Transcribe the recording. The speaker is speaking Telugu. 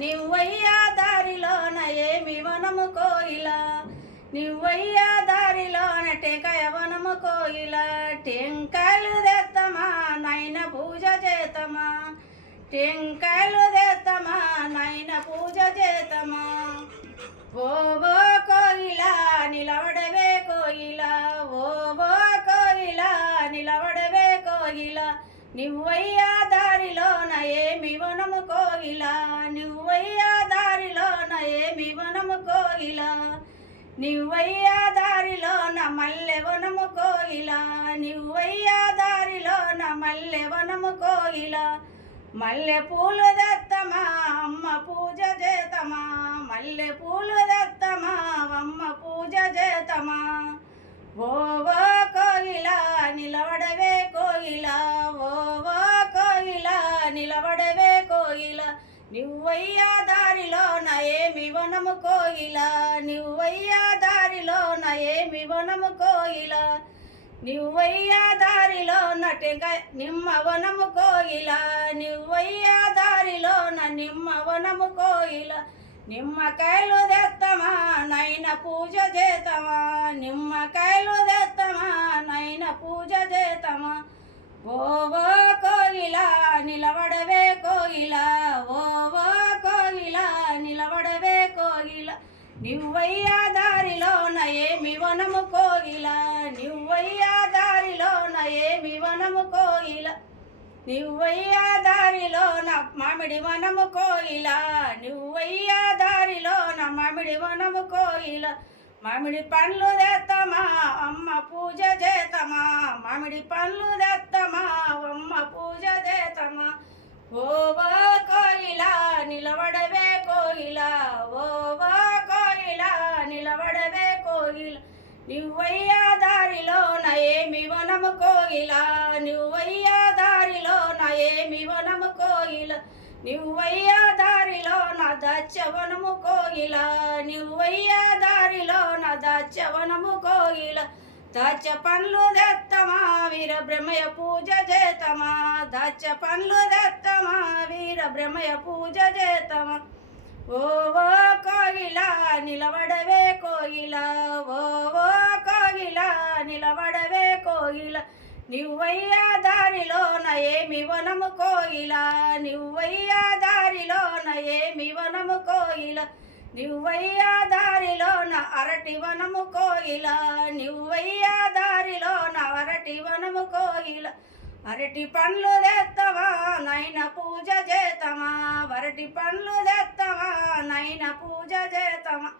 నువ్వయ్యా దారిలోన ఏమి వనము కోయిల? నువ్వయ్యా దారిలోన టెంకాయ వనము కోయిల? టెంకాయలు తెత్తమా? నైన పూజ చేతమా? టెంకాయలు తెత్తమా? నైన పూజ చేతమా? ఓ ఓ కోయిల నిలవడవే కోయిల. ఓ ఓ కోయిల నిలవడవే కోయిల. నువ్వయ్యా కోయిల నువ్వయ్యా దారిలోన మల్లె వనము కోయిల నువ్వయ్యా దారిలోన మల్లె వనము కోయిల మల్లె పూలు దత్తమా నువ్వయ్యా దారిలోన నయేమి వనము కోయిల? నువ్వయ్యా దారిలోన నయేమి వనము కోయిల? నువ్వయ్యా దారిలోన టెంకాయ నిమ్మ వనము కోయిల? నువ్వయ్యా దారిలోన నిమ్మ వనము కోయిల? నిమ్మకాయలు తెత్తమా? నైన పూజ చేతమా? నిమ్మకాయలు తెత్తమా? నైన పూజ చేతమా? ఓ నివ్వయ్యా దారిలోన ఏమి వనము కోయిల నివ్వయ్యా దారిలోన ఏమి వనము కోయిల నువ్వయ్యా దారిలోన మామిడి వనము కోయిల నువ్వయ్యా దారిలోన మామిడి వనము కోయిల మామిడి పండ్లు తెత్తమా? అమ్మ పూజ చేతమా? మామిడి పండ్లు తెత్తమా? అమ్మ పూజ చేతమా? ఓ ఓ కోయిల నువ్వయ్యా దారిలోన ఏమి వనము కోయిల నువ్వయ్యా దారిలోన ఏమి వనము కోయిల నువ్వయ్యా దారిలోన దచ్చవనము కోయిల నువ్వయ్యా దారిలోన దచ్చవనము కోయిల దచ్చ పండ్లు దత్తమా వీర బ్రహ్మయ పూజ చేతమా. దచ్చ పండ్లు దత్తమా వీర బ్రహ్మయ పూజ చేతమా. ఓ కోగిలా నిలవడవే నిలబడవే ఓ నివ్వయ్య దారిలోన ఏమి వనము కోయిల? నివ్వయ్య దారిలోన ఏమి వనము కోయిల? నివ్వయ్య దారిలోన అరటి వనము కోయిల? నువ్వయ్యా దారిలోన అరటి వనము కోయిల? అరటి పండ్లు తెత్తవా? నైన పూజ చేతమా వరటి పండ్లు తెత్తవా? నైన పూజ చేతమా